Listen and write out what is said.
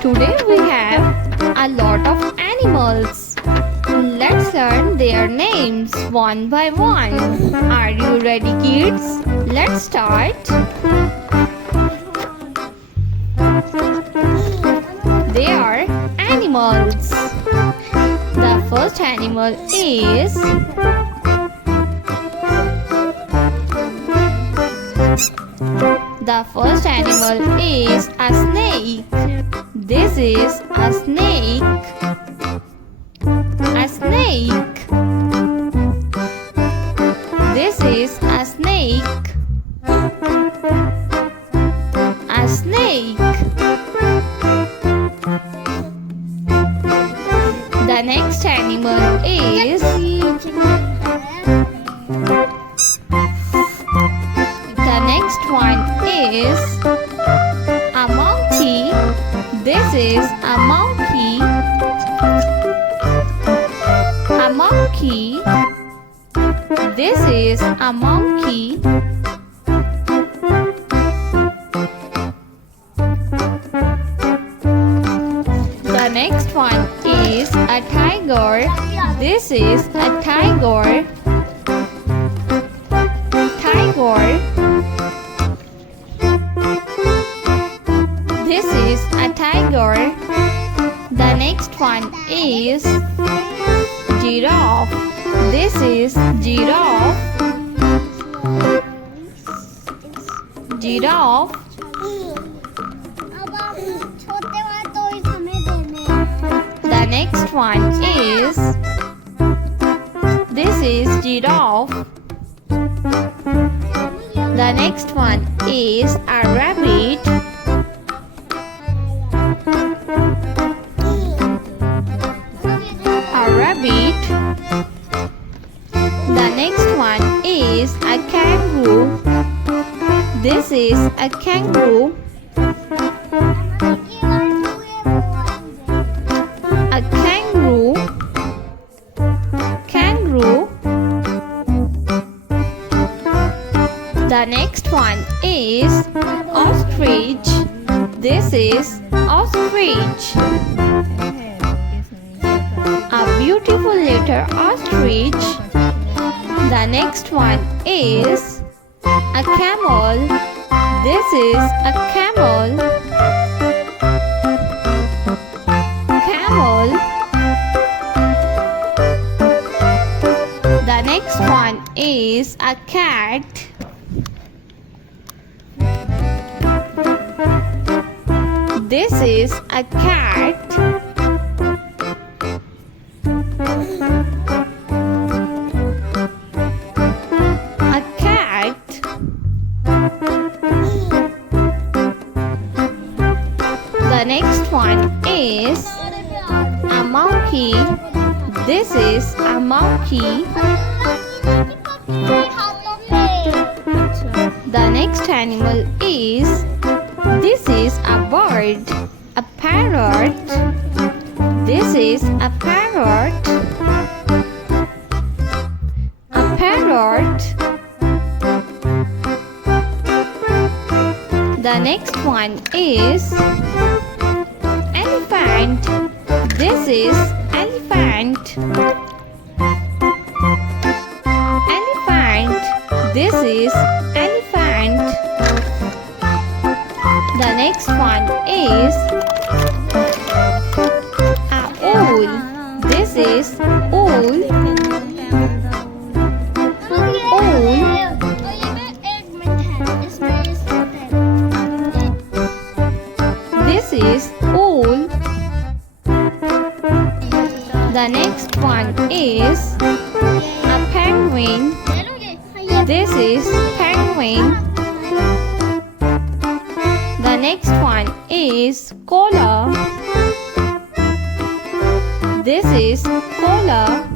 Today we have a lot of animals. Let's learn their names one by one. Are you ready, kids? Let's start. They are animals. The first animal is a snake. This is a snake. A snake. This is a snake. A snake. The next animal is a monkey. This is a monkey. A monkey. This is a monkey. The next one is a tiger. This is a tiger. Tiger. This is a tiger. The next one is giraffe. This is giraffe. Giraffe. The next one is giraffe. The next one is a rabbit. A rabbit. The next one is a kangaroo. This is a kangaroo. A kangaroo. Kangaroo. The next one is ostrich. This is ostrich. A beautiful little ostrich. The next one is a camel. This is a camel. Camel. The next one is a cat. This is a cat. A cat. The next one is a monkey. This is a monkey. The next animal is a bird. A parrot. This is a parrot. A parrot. The next one is elephant. This is elephant. Elephant. This is elephant. The next one is a owl. This is owl. Owl. This is owl. The next one is a penguin. This is penguin. The next one is koala. This is koala.